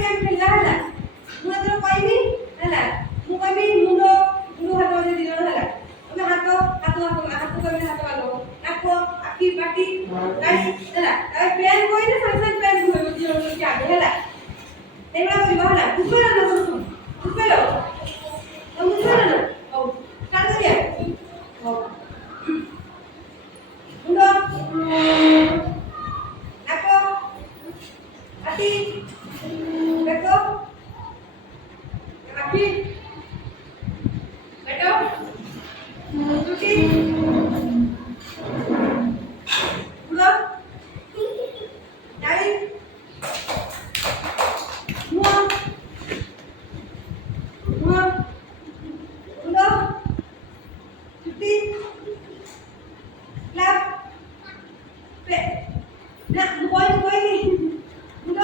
ଗେମ୍ ଖେଳିବା ହେଲା। ମୁଁ ଏଥର କହିବି ହେଲା। ମୁଁ କହିବି ମୁଣ୍ଡ ହାତ ମଝିରେ ଦି ଜଣ ହେଲା। ତମେ ହାତ କହିଲେ ହାତ ମାରିବ। ନାକ ଆଖି ପାଟି ଗାଡ଼ି ହେଲା। ତାପରେ ପେନ୍ କହିଲେ ସାଙ୍ଗେ ସାଙ୍ଗେ ପେନ୍ ଧରିବ ଦି ଜଣ କି ଆଗେ ହେଲା। ଏଇଭଳିଆ କରିବ ହେଲା। ବୁଝିପାରିଲ ନା ସବୁ? ବୁଝିପାରିଲ? ତମେ ବୁଝିପାରିଲ ନା? ହଉ ଷ୍ଟାର୍ଟ କରିବା। ହଉ ମୁଣ୍ଡ ନାକ ପାଟି ବେକ ଆଖି ପେଟ ଚୁଟି ମୁଣ୍ଡ ଦାଢ଼ି ମୁହଁ ମୁଣ୍ଡ ଚୁଟି କ୍ଲାପ ନା ମୁଁ କହିନି ମୁଣ୍ଡ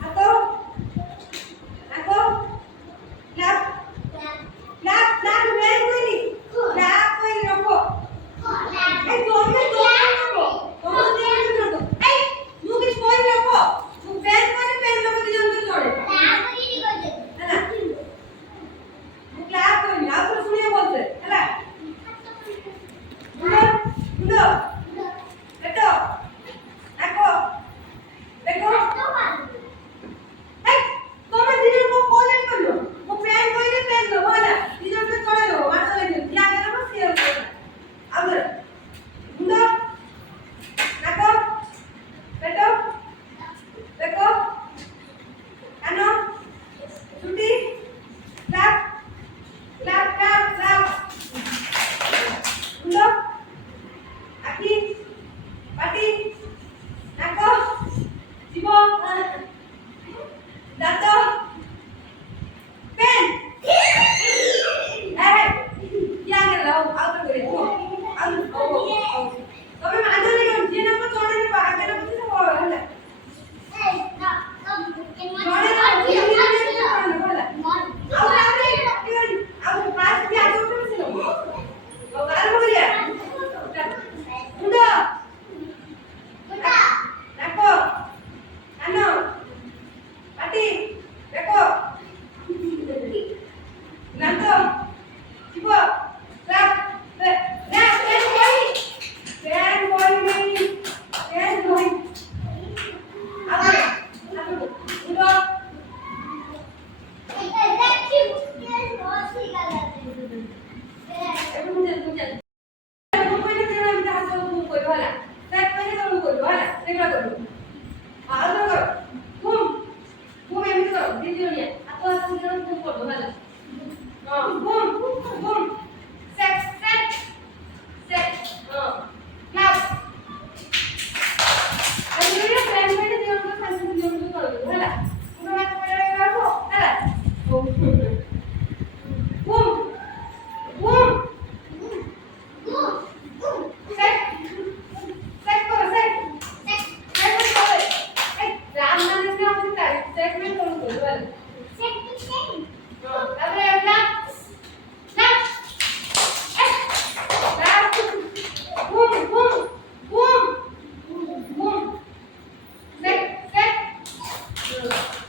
ହାତ ନାକ କ୍ଲାପ କ୍ଲାପ କ୍ଲାପ ମେନ୍ କହିନି କ୍ଲାପ କହିନି ରଖ এই তুমি রখো তোমার দিয়ে রখো এই ମୁଁ କିଛି କହିନି ରଖ ମୁଁ ପେନ୍ ମାନେ ପେନ୍ ରଖ ଦି ଜଣ ତଳେ କ୍ଲାପ କରିନି କହିଦେ ହେଲା ମୁଁ କ୍ଲାପ କହିନି ଆଉ ଥରେ ଶୁଣିବା ଭଲସେ ହେଲା ମୁଣ୍ଡ ପେଟ ନାକ ବେକ এই ତମେ ଦି ଜଣ କୋ ଜାଣି କରିବ ମୁଁ ପେନ୍ କହିଲେ ପେନ୍ ଦବ ହେଲା ଦି ଜଣ ତଳେ ଦବ ମାର ଲାଗିବ ଯିଏ ଆଗେ ଦବ ସିଏ ଆଉ ଥରେ ମୁଣ୍ଡ ନାକ ପେଟ ବେକ କାନ ଚୁଟି କ୍ଲାପ କ୍ଲାପ କ୍ଲାପ କ୍ଲାପ ମୁଣ୍ଡ ଆଖି ପାଟି ନାକ ଜିଭ ଦାନ୍ତ ପେନ୍ ଆଗେ ଲାଉ ଆଉ ତ করে ଆଉ ତମେ ମାঝখানে কেন যে নাম্বার জনে নেবা আগে না বুঝতে পারো ହେଲା এই না জনে না ଆଉ କ୍ଲାସ ବି ଆগে ଉଠେଇছিল ଆଉ ଆରମ୍ଭ କରିବା ମୁଣ୍ଡ ନାକ କାନ ପାଟି ବେକ ଦାନ୍ତ ଜିଭ କ୍ଲାପ ନା ପେନ୍ କହିନି ଆଉ ମୁଣ୍ଡ Boom!